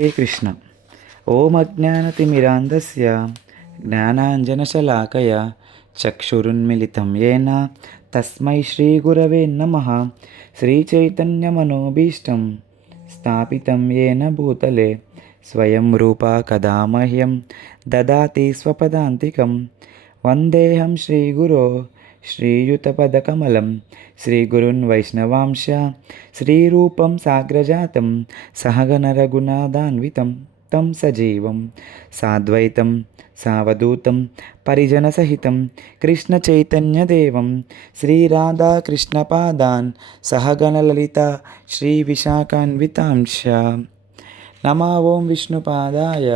హే కృష్ణ ఓం అజ్ఞానతిమిరాంధస్య జ్ఞానాంజనశలాకయ చక్షురున్మిళితం ఏన తస్మై శ్రీగురవే నమ. శ్రీచైతన్యమనోభీష్టం స్థాపితం ఏన భూతలే స్వయం రూపా కదా మహ్యం దదాతి స్వపదాంతికం. వందేహం శ్రీగురో శ్రీయుతపదకమలం శ్రీగురున్ వైష్ణవాంశ శ్రీరూపం సాగ్రజాతం సహగనరఘునాథాన్వితం తం సజీవం సాద్వైతం సావధూతం పరిజనసహితం కృష్ణచైతన్యదేవం శ్రీరాధాకృష్ణపాదాన్ సహగణలలిత శ్రీవిశాఖాన్వితాంశ నమా ఓం విష్ణుపాదాయ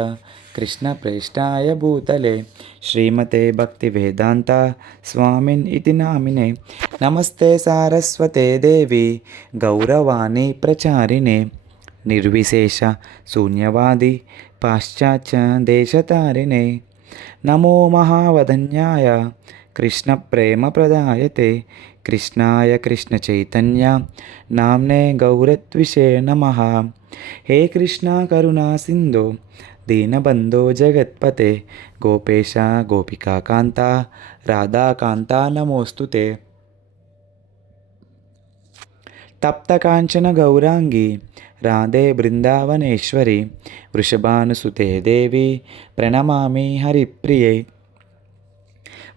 కృష్ణప్రేష్టాయ భూతలే. శ్రీమతే భక్తి వేదాంత స్వామిన్ ఇది నామినే. నమస్తే సారస్వతే దేవి గౌరవాణి ప్రచారిణే. నిర్విశేష శూన్యవాది పాశ్చాత్య దేశతారిణే. నమో మహావధన్యాయ కృష్ణ ప్రేమ ప్రదాయతే. కృష్ణాయ కృష్ణ చైతన్య నామ్నే గౌరత్విషే నమ. హే కృష్ణ కరుణా సింధు दीनबन्धो जगत्पते। गोपेश गोपिकान्ता राधाकान्ता नमोऽस्तु ते। तप्तकाञ्चनगौराङ्गी राधे वृन्दावनेश्वरी वृषभानुसुते देवी प्रणमामि हरिप्रियै।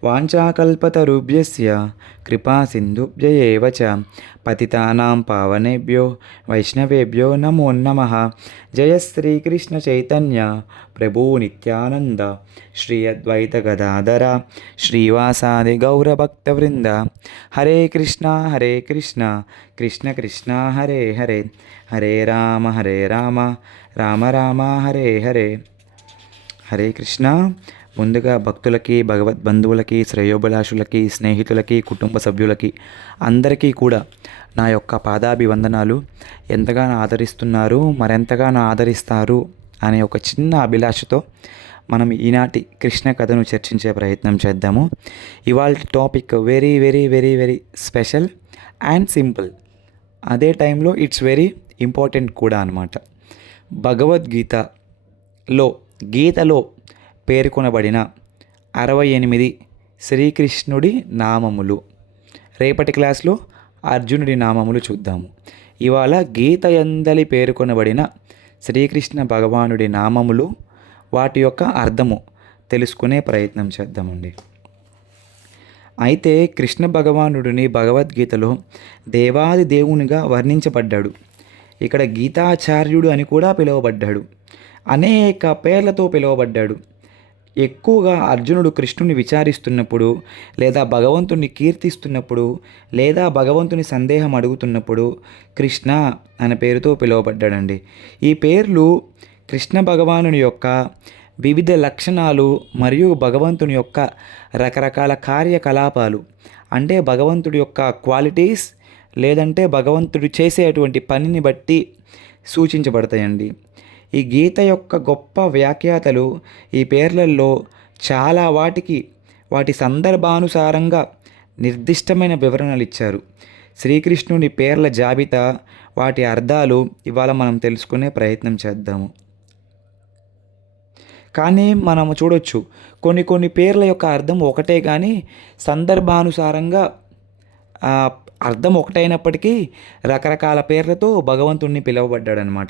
వాంఛాకల్పతరుభ్యస్య కృపా చ. పతితానాం పావనేభ్యో వైష్ణవేభ్యో నమో నమ. జయ శ్రీకృష్ణ చైతన్య ప్రభు నిత్యానంద. శ్రీ అద్వైత గదాధర శ్రీవాసాది గౌరభక్తవృంద. హరే కృష్ణ హరే కృష్ణ. కృష్ణ కృష్ణ హరే హరే. హరే రామ హరే రామ. రామ రామ హరే హరే. హరే కృష్ణ. ముందుగా భక్తులకి భగవద్ బంధువులకి శ్రేయోభిలాషులకి స్నేహితులకి కుటుంబ సభ్యులకి అందరికీ కూడా నా యొక్క పాదాభివందనాలు. ఎంతగానో ఆదరిస్తున్నారు మరెంతగానో ఆదరిస్తారు అనే ఒక చిన్న అభిలాషతో మనం ఈనాటి కృష్ణ కథను చర్చించే ప్రయత్నం చేద్దాము. ఇవాళ topic very very very very special and simple. అదే టైంలో ఇట్స్ వెరీ ఇంపార్టెంట్ కూడా అనమాట భగవద్గీతలో గీతలో పేర్కొనబడిన అరవై ఎనిమిది శ్రీకృష్ణుడి నామములు. రేపటి క్లాస్లో అర్జునుడి నామములు చూద్దాము. ఇవాళ గీత ఎందలి పేర్కొనబడిన శ్రీకృష్ణ భగవానుడి నామములు వాటి యొక్క అర్థము తెలుసుకునే ప్రయత్నం చేద్దామండి. అయితే కృష్ణ భగవానుడిని భగవద్గీతలో దేవాది దేవునిగా వర్ణించబడ్డాడు. ఇక్కడ గీతాచార్యుడు అని కూడా పిలువబడ్డాడు. అనేక పేర్లతో పిలువబడ్డాడు. ఎక్కువగా అర్జునుడు కృష్ణుని విచారిస్తున్నప్పుడు లేదా భగవంతుని కీర్తిస్తున్నప్పుడు లేదా భగవంతుని సందేహం అడుగుతున్నప్పుడు కృష్ణ అనే పేరుతో పిలువబడ్డాడండి. ఈ పేర్లు కృష్ణ భగవానుని యొక్క వివిధ లక్షణాలు మరియు భగవంతుని యొక్క రకరకాల కార్యకలాపాలు. అంటే భగవంతుడి యొక్క క్వాలిటీస్ లేదంటే భగవంతుడు చేసేటువంటి పనిని బట్టి సూచించబడతాయండి. ఈ గీత యొక్క గొప్ప వ్యాఖ్యాతలు ఈ పేర్లలో చాలా వాటికి వాటి సందర్భానుసారంగా నిర్దిష్టమైన వివరణలు ఇచ్చారు శ్రీకృష్ణుని పేర్ల జాబితా వాటి అర్థాలు ఇవాళ మనం తెలుసుకునే ప్రయత్నం చేద్దాము. కానీ మనము చూడొచ్చు కొన్ని కొన్ని పేర్ల యొక్క అర్థం ఒకటే కానీ సందర్భానుసారంగా అర్థం ఒకటైనప్పటికీ రకరకాల పేర్లతో భగవంతుణ్ణి పిలువబడ్డాడనమాట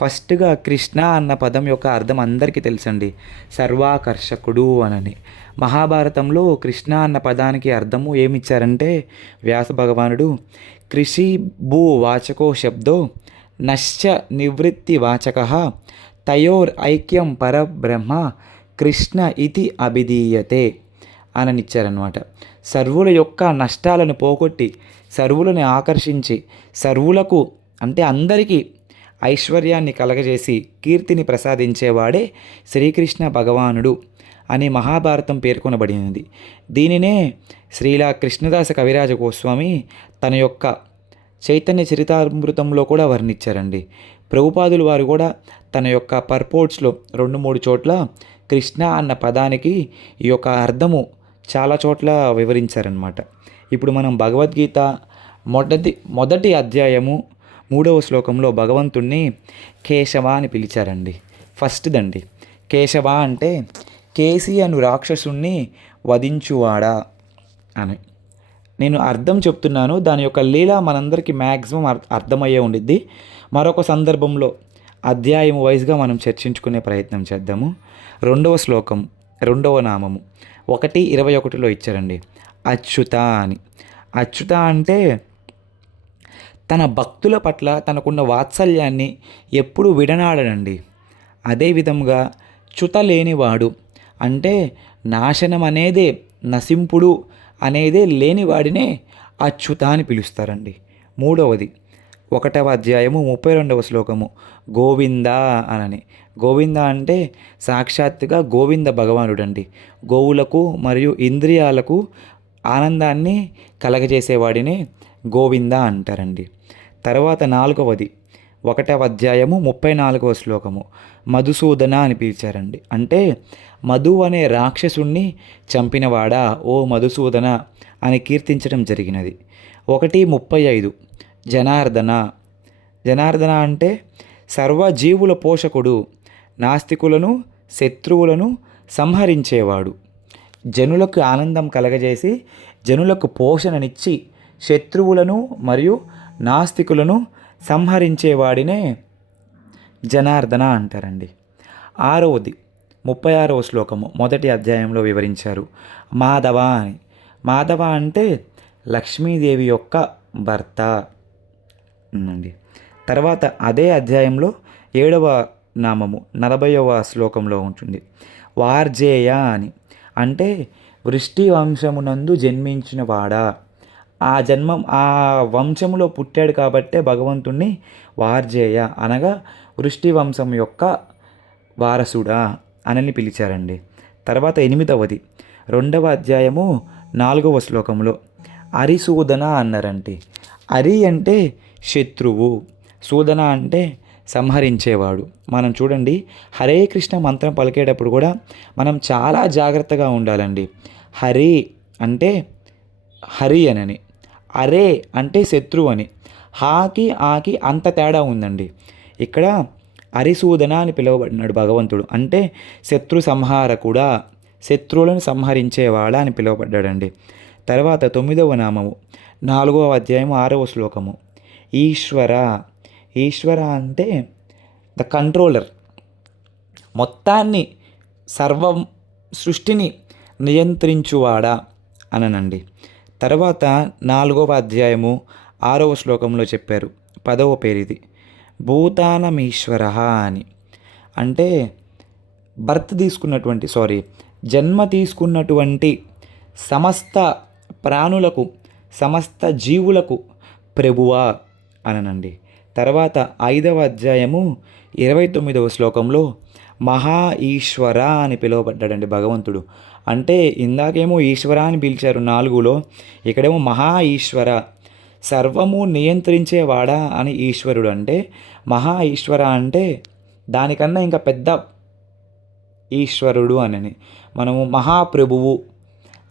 ఫస్ట్గా కృష్ణ అన్న పదం యొక్క అర్థం అందరికీ తెలుసండి. సర్వాకర్షకుడు అనని. మహాభారతంలో కృష్ణ అన్న పదానికి అర్థము ఏమిచ్చారంటే వ్యాస భగవానుడు కృషి భూ వాచకో శబ్దో నశ్చ నివృత్తి వాచక తయోర్ ఐక్యం పరబ్రహ్మ కృష్ణ ఇతి అభిధీయతే అననిచ్చారనమాట సర్వుల యొక్క నష్టాలను పోగొట్టి సర్వులను ఆకర్షించి సర్వులకు అంటే అందరికీ ఐశ్వర్యాన్ని కలగజేసి కీర్తిని ప్రసాదించేవాడే శ్రీకృష్ణ భగవానుడు అని మహాభారతం పేర్కొనబడినది. దీనినే శ్రీలా కృష్ణదాస కవిరాజ గోస్వామి తన యొక్క చైతన్య చరితామృతంలో కూడా వర్ణించారండి. ప్రభుపాదులు వారు కూడా తన యొక్క పర్పోర్ట్స్లో రెండు మూడు చోట్ల కృష్ణ అన్న పదానికి ఈ యొక్క అర్థము చాలా చోట్ల వివరించారనమాట ఇప్పుడు మనం భగవద్గీత మొదటి మొదటి అధ్యాయము మూడవ శ్లోకంలో భగవంతుణ్ణి కేశవ అని పిలిచారండి. ఫస్ట్దండి కేశవ అంటే కేసి అను రాక్షసుణ్ణి వధించువాడా అని. నేను అర్థం చెప్తున్నాను దాని యొక్క లీల మనందరికీ మ్యాక్సిమం అర్థమయ్యే ఉండిద్ది. మరొక సందర్భంలో అధ్యాయం వైజ్గా మనం చర్చించుకునే ప్రయత్నం చేద్దాము. రెండవ శ్లోకం రెండవ నామము. ఒకటి ఇరవై ఒకటిలో ఇచ్చారండి. అచ్యుత అని. అచ్యుత అంటే తన భక్తుల పట్ల తనకున్న వాత్సల్యాన్ని ఎప్పుడు విడనాడనండి. అదేవిధంగా చుత లేనివాడు అంటే నాశనం అనేదే నశింపుడు అనేదే లేనివాడినే అచ్యుత అని పిలుస్తారండి. మూడవది ఒకటవ అధ్యాయము ముప్పై రెండవ శ్లోకము గోవింద అనని. గోవింద అంటే సాక్షాత్తుగా గోవింద భగవానుడండి. గోవులకు మరియు ఇంద్రియాలకు ఆనందాన్ని కలగజేసేవాడిని గోవింద అంటారండి. తర్వాత నాలుగవది ఒకటవ అధ్యాయము ముప్పై నాలుగవ శ్లోకము. మధుసూదన అని పిలిచారండి. అంటే మధు అనే రాక్షసుణ్ణి చంపినవాడా? ఓ మధుసూదన అని కీర్తించడం జరిగినది. ఒకటి ముప్పై ఐదు జనార్దన. జనార్దన అంటే సర్వజీవుల పోషకుడు నాస్తికులను శత్రువులను సంహరించేవాడు. జనులకు ఆనందం కలగజేసి జనులకు పోషణనిచ్చి శత్రువులను మరియు నాస్తికులను సంహరించేవాడినే జనార్దన అంటారండి. ఆరవది ముప్పై ఆరవ శ్లోకము మొదటి అధ్యాయంలో వివరించారు. మాధవ అని. మాధవ అంటే లక్ష్మీదేవి యొక్క భర్త ఉందండి తర్వాత అదే అధ్యాయంలో ఏడవ నామము నలభైవ శ్లోకంలో ఉంటుంది. వార్జేయ అని. అంటే వృష్టి వంశమునందు జన్మించిన వాడా ఆ జన్మం ఆ వంశంలో పుట్టాడు కాబట్టే భగవంతుణ్ణి వార్జేయ అనగా వృష్టి వంశం యొక్క వారసుడా అనని పిలిచారండి. తర్వాత ఎనిమిదవది. రెండవ అధ్యాయము నాలుగవ శ్లోకంలో అరిసూదన అన్నారంటే. అరి అంటే శత్రువు సూదన అంటే సంహరించేవాడు. మనం చూడండి హరే కృష్ణ మంత్రం పలికేటప్పుడు కూడా మనం చాలా జాగ్రత్తగా ఉండాలండి. హరి అంటే హరి అనని. అరే అంటే శత్రువు అని. హాకి ఆకి అంత తేడా ఉందండి. ఇక్కడ అరిసూదన అని పిలువబడినాడు భగవంతుడు. అంటే శత్రు సంహారకుడా శత్రువులను సంహరించేవాడా అని పిలువబడ్డాడండి. తర్వాత తొమ్మిదవ నామము నాలుగవ అధ్యాయం ఆరవ శ్లోకము. ఈశ్వర ఈశ్వర అంటే ద కంట్రోలర్. మొత్తాన్ని సర్వం సృష్టిని నియంత్రించువాడా అననండి. తర్వాత నాలుగవ అధ్యాయము ఆరవ శ్లోకంలో చెప్పారు. పదవ పేరిది. భూతానమీశ్వర అని. అంటే బర్త్ తీసుకున్నటువంటి సారీ జన్మ తీసుకున్నటువంటి సమస్త ప్రాణులకు సమస్త జీవులకు ప్రభువా అననండి. తర్వాత ఐదవ అధ్యాయము ఇరవై తొమ్మిదవ శ్లోకంలో మహా ఈశ్వర అని పిలువబడ్డాడండి భగవంతుడు. అంటే ఇందాకేమో ఈశ్వర అని పిలిచారు నాలుగులో ఇక్కడేమో మహా ఈశ్వర సర్వము నియంత్రించేవాడా అని ఈశ్వరుడు అంటే మహా ఈశ్వర అంటే దానికన్నా ఇంకా పెద్ద ఈశ్వరుడు అని మనము మహాప్రభువు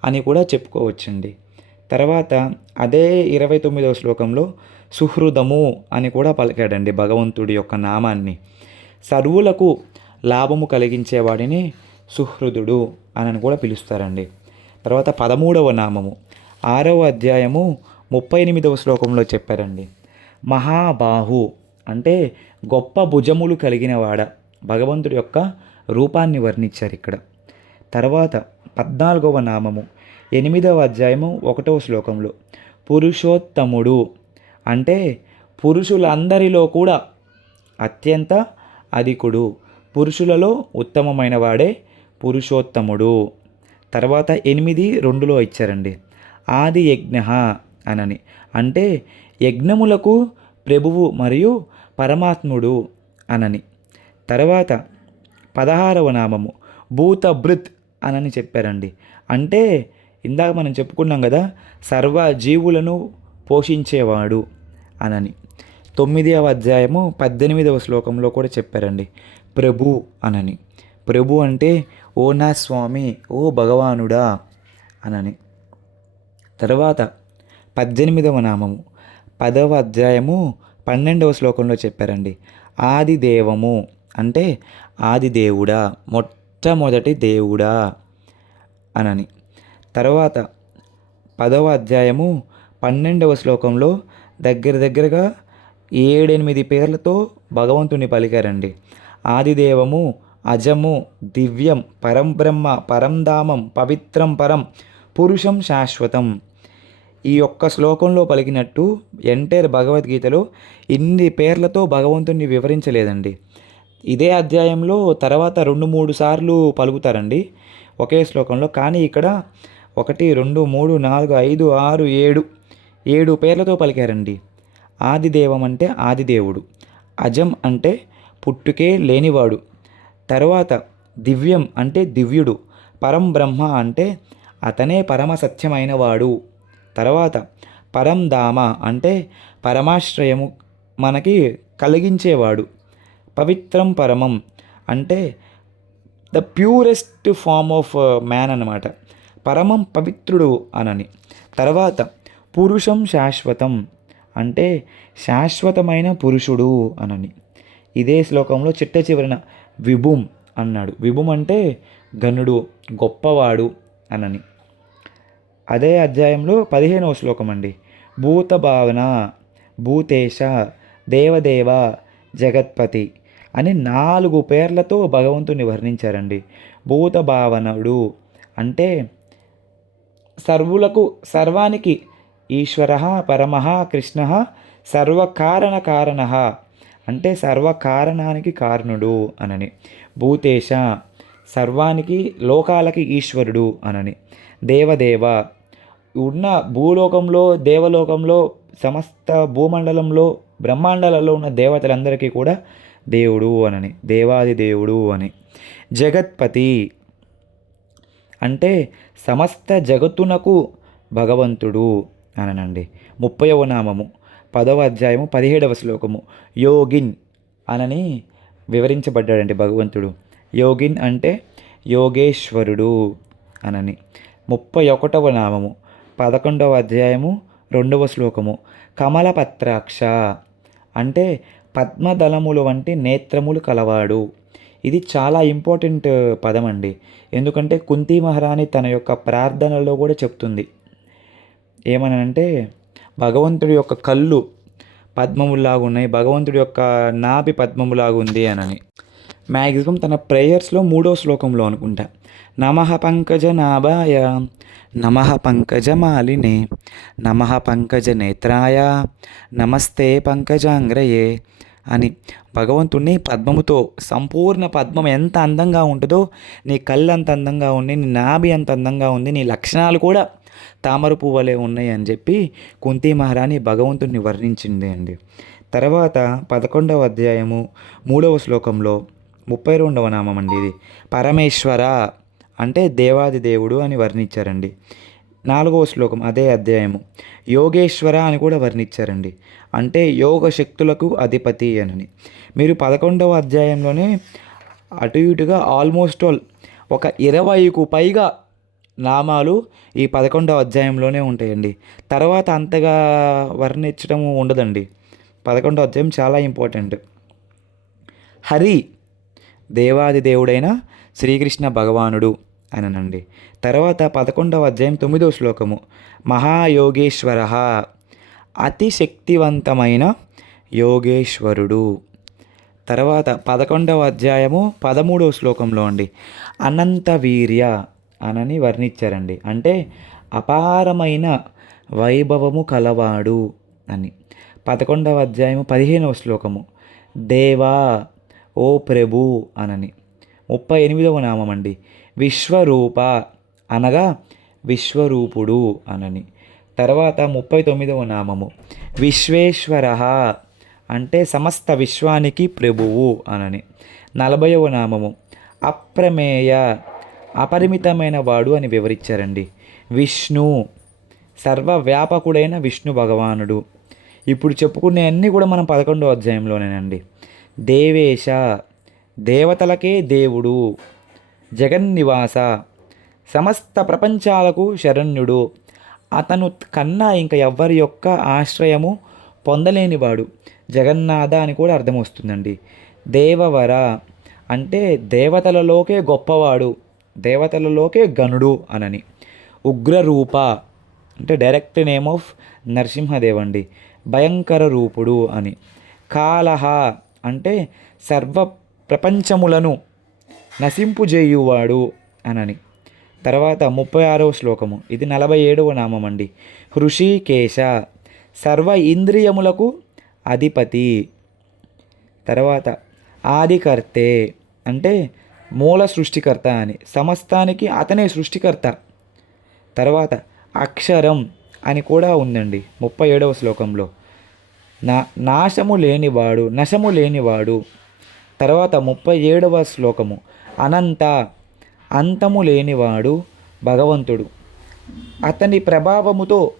అని కూడా చెప్పుకోవచ్చండి. తర్వాత అదే ఇరవై తొమ్మిదవ శ్లోకంలో సుహృదము అని కూడా పలికాడండి భగవంతుడి యొక్క నామాన్ని. సర్వులకు లాభము కలిగించేవాడిని సుహృదుడు అని కూడా పిలుస్తారండి. తర్వాత పదమూడవ నామము. ఆరవ అధ్యాయము ముప్పై ఎనిమిదవ శ్లోకంలో చెప్పారండి. మహాబాహు అంటే గొప్ప భుజములు కలిగినవాడ భగవంతుడి యొక్క రూపాన్ని వర్ణించారు ఇక్కడ. తర్వాత పద్నాలుగవ నామము. ఎనిమిదవ అధ్యాయము ఒకటవ శ్లోకంలో. పురుషోత్తముడు అంటే పురుషులందరిలో కూడా అత్యంత అధికుడు. పురుషులలో ఉత్తమమైన వాడే పురుషోత్తముడు. తర్వాత ఎనిమిది రెండులో ఇచ్చారండి. ఆది యజ్ఞ అనని. అంటే యజ్ఞములకు ప్రభువు మరియు పరమాత్ముడు అనని. తర్వాత పదహారవ నామము భూతభృత్ అనని చెప్పారండి. అంటే ఇందాక మనం చెప్పుకున్నాం కదా సర్వ జీవులను పోషించేవాడు అనని. తొమ్మిదవ అధ్యాయము పద్దెనిమిదవ శ్లోకంలో కూడా చెప్పారండి. ప్రభు అనని. ప్రభు అంటే ఓ నా స్వామి ఓ భగవానుడా అనని. తర్వాత పద్దెనిమిదవ నామము పదవ అధ్యాయము పన్నెండవ శ్లోకంలో చెప్పారండి. ఆది దేవము అంటే ఆది దేవుడా మొట్టమొదటి దేవుడా అనని. తర్వాత పదవ అధ్యాయము పన్నెండవ శ్లోకంలో దగ్గర దగ్గరగా ఏడెనిమిది పేర్లతో భగవంతుని పలికారండి. ఆదిదేవము అజము దివ్యం పరంబ్రహ్మ పరంధామం పవిత్రం పరం పురుషం శాశ్వతం. ఈ యొక్క శ్లోకంలో పలికినట్టు ఎంటైర్ భగవద్గీతలో ఇన్ని పేర్లతో భగవంతుణ్ణి వివరించలేదండి. ఇదే అధ్యాయంలో తర్వాత రెండు మూడు సార్లు పలుకుతారండి ఒకే శ్లోకంలో. కానీ ఇక్కడ ఒకటి రెండు మూడు నాలుగు ఐదు ఆరు ఏడు ఏడు పేర్లతో పలికారండి. ఆదిదేవం అంటే ఆదిదేవుడు అజం అంటే పుట్టుకే లేనివాడు. తర్వాత దివ్యం అంటే దివ్యుడు పరం బ్రహ్మ అంటే అతనే పరమ సత్యమైన వాడు తర్వాత పరం ధామ అంటే పరమాశ్రయము మనకి కలిగించేవాడు. పవిత్రం పరమం అంటే the purest form of man అన్నమాట. పరమం పవిత్రుడు అనని. తర్వాత పురుషం శాశ్వతం అంటే శాశ్వతమైన పురుషుడు అనని. ఇదే శ్లోకంలో చిట్ట చివరిన విభుం అన్నాడు. విభుం అంటే గనుడు గొప్పవాడు అనని. అదే అధ్యాయంలో పదిహేనవ శ్లోకం అండి. భూత భావన భూతేశ దేవదేవ జగత్పతి అని నాలుగు పేర్లతో భగవంతుని వర్ణించారండి. భూత భావనుడు అంటే సర్వులకు సర్వానికి ఈశ్వర పరమ కృష్ణ సర్వకారణ కారణ అంటే సర్వకారణానికి కారణుడు అనని. భూతేశ సర్వానికి లోకాలకి ఈశ్వరుడు అనని. దేవదేవ ఉన్న భూలోకంలో దేవలోకంలో సమస్త భూమండలంలో బ్రహ్మాండాలలో ఉన్న దేవతలందరికీ కూడా దేవుడు అనని. దేవాది దేవుడు అని. జగత్పతి అంటే సమస్త జగత్తునకు భగవంతుడు అననండి. ముప్పైవ నామము. పదవ అధ్యాయము పదిహేడవ శ్లోకము. యోగిన్ అనని వివరించబడ్డాడండి భగవంతుడు. యోగిన్ అంటే యోగేశ్వరుడు అనని. ముప్పై ఒకటవ నామము పదకొండవ అధ్యాయము రెండవ శ్లోకము. కమలపత్రాక్ష అంటే పద్మదళములు వంటి నేత్రములు కలవాడు. ఇది చాలా ఇంపార్టెంట్ పదం అండి ఎందుకంటే కుంతి మహారాణి తన యొక్క ప్రార్థనలో కూడా చెప్తుంది. ఏమనంటే భగవంతుడి యొక్క కళ్ళు పద్మములాగా ఉన్నాయి. భగవంతుడి యొక్క నాభి పద్మములాగా ఉంది అనని. మ్యాక్సిమం తన ప్రేయర్స్లో మూడో శ్లోకంలో అనుకుంటా. నమ పంకజ నాభాయ నమ పంకజమాలినే నమ పంకజ నేత్రాయ నమస్తే పంకజాంగ్రయే అని. భగవంతుణ్ణి పద్మముతో సంపూర్ణ పద్మం ఎంత అందంగా ఉంటుందో నీ కళ్ళు అంత అందంగా ఉంది నీ నాభి అంత అందంగా ఉంది నీ లక్షణాలు కూడా తామర పువ్వులే ఉన్నాయి అని చెప్పి కుంతి మహారాణి భగవంతుడిని వర్ణించింది అండి. తర్వాత పదకొండవ అధ్యాయము మూడవ శ్లోకంలో ముప్పై రెండవ నామం అండి ఇది. పరమేశ్వర అంటే దేవాది దేవుడు అని వర్ణించారండి. నాలుగవ శ్లోకం అదే అధ్యాయము. యోగేశ్వర అని కూడా వర్ణించారండి. అంటే యోగ శక్తులకు అధిపతి అని. మీరు పదకొండవ అధ్యాయంలోనే అటు ఇటుగా ఆల్మోస్ట్ ఆల్ ఒక ఇరవైకు పైగా నామాలు ఈ పదకొండవ అధ్యాయంలోనే ఉంటాయండి. తర్వాత అంతగా వర్ణించడం ఉండదండి. పదకొండవ అధ్యాయం చాలా ఇంపార్టెంట్. హరి దేవాది దేవుడైన శ్రీకృష్ణ భగవానుడు అనండి తర్వాత పదకొండవ అధ్యాయం తొమ్మిదవ శ్లోకము. మహాయోగేశ్వర అతి శక్తివంతమైన యోగేశ్వరుడు. తర్వాత పదకొండవ అధ్యాయము పదమూడవ శ్లోకంలో అండి. అనంత వీర్య అనని వర్ణించారండి. అంటే అపారమైన వైభవము కలవాడు అని. పదకొండవ అధ్యాయము పదిహేనవ శ్లోకము. దేవా ఓ ప్రభు అనని. ముప్పై ఎనిమిదవ నామం అండి విశ్వరూప అనగా విశ్వరూపుడు అనని. తర్వాత ముప్పై తొమ్మిదవ నామము. విశ్వేశ్వర అంటే సమస్త విశ్వానికి ప్రభువు అనని. నలభైవ నామము. అప్రమేయ అపరిమితమైన వాడు అని వివరించారండి. విష్ణు సర్వవ్యాపకుడైన విష్ణు భగవానుడు. ఇప్పుడు చెప్పుకునే అన్నీ కూడా మనం పదకొండో అధ్యాయంలోనేనండి. దేవేశ దేవతలకే దేవుడు జగన్నివాస సమస్త ప్రపంచాలకు శరణ్యుడు. అతను కన్నా ఇంకా ఎవ్వరి యొక్క ఆశ్రయము పొందలేనివాడు. జగన్నాథ అని కూడా అర్థం వస్తుందండి. దేవవర అంటే దేవతలలోకే గొప్పవాడు. దేవతలలోకే గనుడు అనని. ఉగ్రరూప అంటే డైరెక్ట్ నేమ్ ఆఫ్ నరసింహదేవ్ అండి భయంకర రూపుడు అని. కాలహ అంటే సర్వ ప్రపంచములను నశింపుజేయువాడు అనని. తర్వాత ముప్పై ఆరవ శ్లోకము. ఇది నలభై ఏడవ నామం అండి హృషికేశ సర్వ ఇంద్రియములకు అధిపతి. తర్వాత ఆదికర్తే అంటే మూల సృష్టికర్త అని. సమస్తానికి అతనే సృష్టికర్త. తర్వాత అక్షరం అని కూడా ఉందండి ముప్పై ఏడవ శ్లోకంలో. నా నాశము లేనివాడు నశము లేనివాడు. తర్వాత ముప్పై ఏడవ శ్లోకము. అనంత అంతము లేనివాడు భగవంతుడు. అతని ప్రభావముతో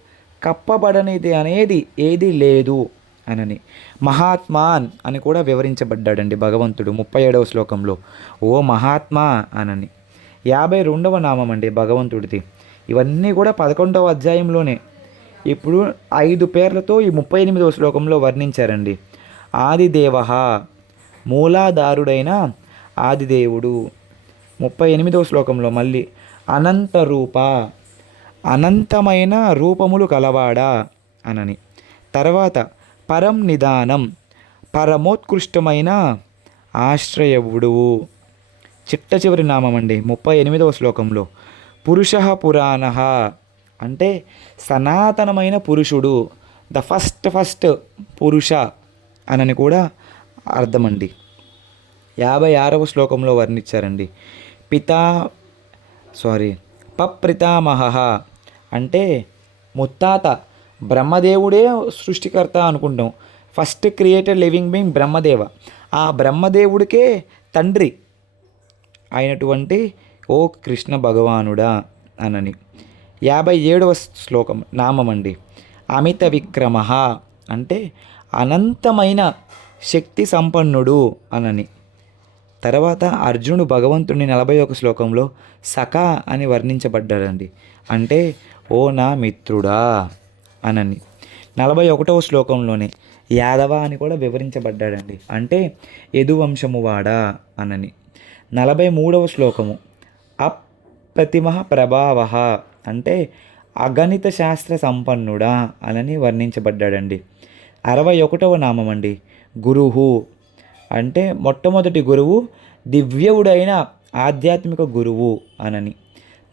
కప్పబడనిది అనేది ఏది లేదు. అనని. మహాత్మాన్ అని కూడా వివరించబడ్డాడండి భగవంతుడు ముప్పై ఏడవ శ్లోకంలో. ఓ మహాత్మా అనని. యాభై రెండవ నామం అండి భగవంతుడిది. ఇవన్నీ కూడా పదకొండవ అధ్యాయంలోనే. ఇప్పుడు ఐదు పేర్లతో ఈ ముప్పై ఎనిమిదవ శ్లోకంలో వర్ణించారండి. ఆదిదేవ మూలాధారుడైన ఆదిదేవుడు. ముప్పై ఎనిమిదవ శ్లోకంలో మళ్ళీ అనంత రూప అనంతమైన రూపములు కలవాడా అనని. తర్వాత పరం నిదానం పరమోత్కృష్టమైన ఆశ్రయవుడు చిట్ట చివరి నామం అండి ముప్పై ఎనిమిదవ శ్లోకంలో. పురుష పురాణ. అంటే సనాతనమైన పురుషుడు ద ఫస్ట్ ఫస్ట్ పురుష అనని కూడా అర్థమండి. యాభై ఆరవ శ్లోకంలో వర్ణించారండి. పితా సారీ పప్రితామహ. అంటే ముత్తాత బ్రహ్మదేవుడే సృష్టికర్త అనుకుంటాం. First created living being Brahmadeva. ఆ బ్రహ్మదేవుడికే తండ్రి అయినటువంటి ఓ కృష్ణ భగవానుడా అనని. యాభై ఏడవ శ్లోకం నామం అండి. అమిత విక్రమ అంటే అనంతమైన శక్తి సంపన్నుడు అనని. తర్వాత అర్జునుడు భగవంతుడిని నలభై ఒక శ్లోకంలో సఖ అని వర్ణించబడ్డాడండి. అంటే ఓ నా మిత్రుడా అనని. నలభై ఒకటవ శ్లోకంలోనే యాదవ అని కూడా వివరించబడ్డాడండి. అంటే యదువంశము వాడా అనని. నలభై మూడవ శ్లోకము. అప్రతిమ ప్రభావ. అంటే అగణిత శాస్త్ర సంపన్నుడా అనని వర్ణించబడ్డాడండి. అరవై ఒకటవ నామం అండి గురువు అంటే మొట్టమొదటి గురువు దివ్యవుడైన ఆధ్యాత్మిక గురువు అనని.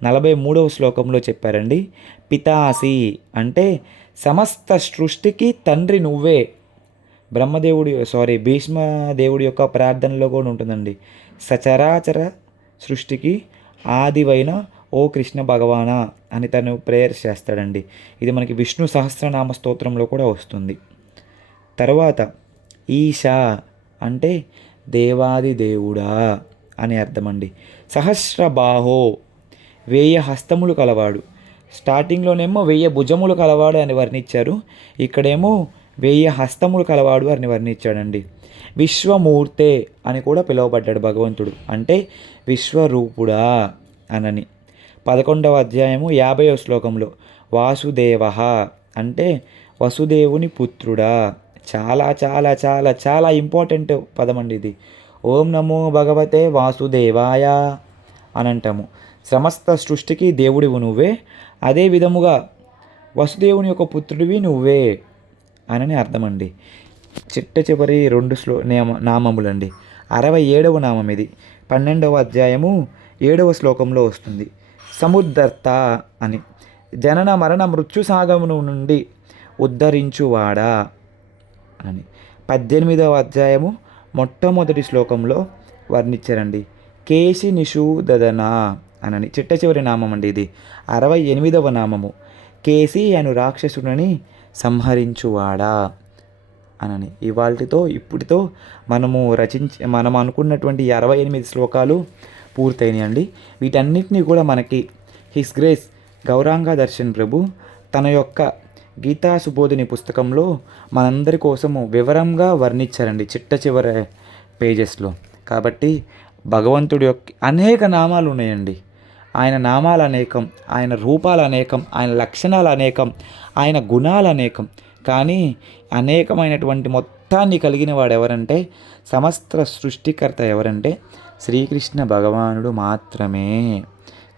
నలభై మూడవ శ్లోకంలో చెప్పారండి పితాసి అంటే సమస్త సృష్టికి తండ్రి నువ్వే. బ్రహ్మదేవుడి సారీ భీష్మ దేవుడి యొక్క ప్రార్థనలో కూడా ఉంటుందండి. సచరాచర సృష్టికి ఆదివైన ఓ కృష్ణ భగవానా అని తను ప్రేయర్ చేస్తాడండి. ఇది మనకి విష్ణు సహస్రనామ స్తోత్రంలో కూడా వస్తుంది. తర్వాత ఈశా అంటే దేవాది దేవుడా అని అర్థమండి. సహస్రబాహో వెయ్యి హస్తములు కలవాడు. స్టార్టింగ్లోనేమో వెయ్యి భుజములు కలవాడు అని వర్ణించారు. ఇక్కడేమో వెయ్యి హస్తములు కలవాడు అని వర్ణించాడండి. విశ్వమూర్తే అని కూడా పిలువబడ్డాడు భగవంతుడు. అంటే విశ్వరూపుడా అనని. పదకొండవ అధ్యాయము యాభై శ్లోకంలో వాసుదేవ అంటే వసుదేవుని పుత్రుడా. చాలా చాలా చాలా చాలా ఇంపార్టెంట్ పదం అండి ఇది. ఓం నమో భగవతే వాసుదేవాయ అని అంటాము. సమస్త సృష్టికి దేవుడివు నువ్వే. అదే విధముగా వసుదేవుని యొక్క పుత్రుడివి నువ్వే అని అర్థమండి. చిట్ట చివరి రెండు శ్లో నేమ నామములండి. అరవై ఏడవ నామం ఇది. పన్నెండవ అధ్యాయము ఏడవ శ్లోకంలో వస్తుంది. సముద్ధర్త అని. జనన మరణ మృత్యు సాగమును నుండి ఉద్ధరించువాడా అని. పద్దెనిమిదవ అధ్యాయము మొట్టమొదటి శ్లోకంలో వర్ణించారండి. కేసి నిషూదనా అనని చిట్ట చివరి నామం అండి ఇది. అరవై ఎనిమిదవ నామము. కేసి అను రాక్షసుడిని సంహరించువాడా? అనని. ఇవాళతో ఇప్పటితో మనము రచించి మనం అనుకున్నటువంటి అరవై ఎనిమిది శ్లోకాలు పూర్తయినాయండి. వీటన్నిటినీ కూడా మనకి హిస్ గ్రేస్ గౌరాంగ దర్శన్ ప్రభు తన యొక్క గీతా సుబోధిని పుస్తకంలో మనందరి కోసము వివరంగా వర్ణించారండి చిట్ట చివరి పేజెస్లో. కాబట్టి భగవంతుడి యొక్క అనేక నామాలు ఉన్నాయండి. ఆయన నామాలు అనేకం ఆయన రూపాలు అనేకం ఆయన లక్షణాలు అనేకం ఆయన గుణాలు అనేకం. కానీ అనేకమైనటువంటి మొత్తాన్ని కలిగిన వాడు ఎవరంటే సమస్త సృష్టికర్త ఎవరంటే శ్రీకృష్ణ భగవానుడు మాత్రమే.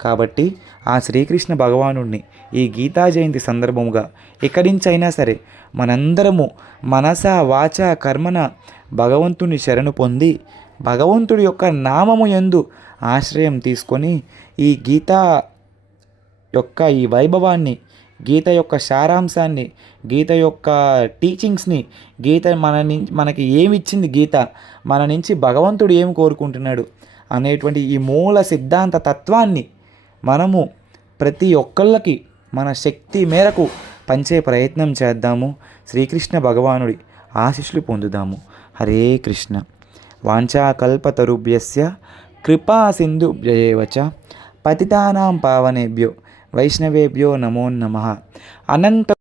కాబట్టి ఆ శ్రీకృష్ణ భగవానుడిని ఈ గీతా జయంతి సందర్భముగా ఎక్కడి నుంచి అయినా సరే మనందరము మనస వాచ కర్మన భగవంతుని శరణు పొంది భగవంతుడి యొక్క నామము యందు ఆశ్రయం తీసుకొని ఈ గీత యొక్క ఈ వైభవాన్ని గీత యొక్క సారాంశాన్ని గీత యొక్క టీచింగ్స్ని గీత మన నుంచి మనకి ఏమి ఇచ్చింది గీత మన నుంచి భగవంతుడు ఏమి కోరుకుంటున్నాడు అనేటువంటి ఈ మూల సిద్ధాంత తత్వాన్ని మనము ప్రతి ఒక్కళ్ళకి మన శక్తి మేరకు పంచే ప్రయత్నం చేద్దాము. శ్రీకృష్ణ భగవానుడి ఆశీస్సులు పొందుదాము. హరే కృష్ణ. వాంఛాకల్పతరుభ్యస్య కృపా సింధుభ్యయేవచ పతితానాం పావనేభ్యో వైష్ణవేభ్యో నమో నమ. అనంత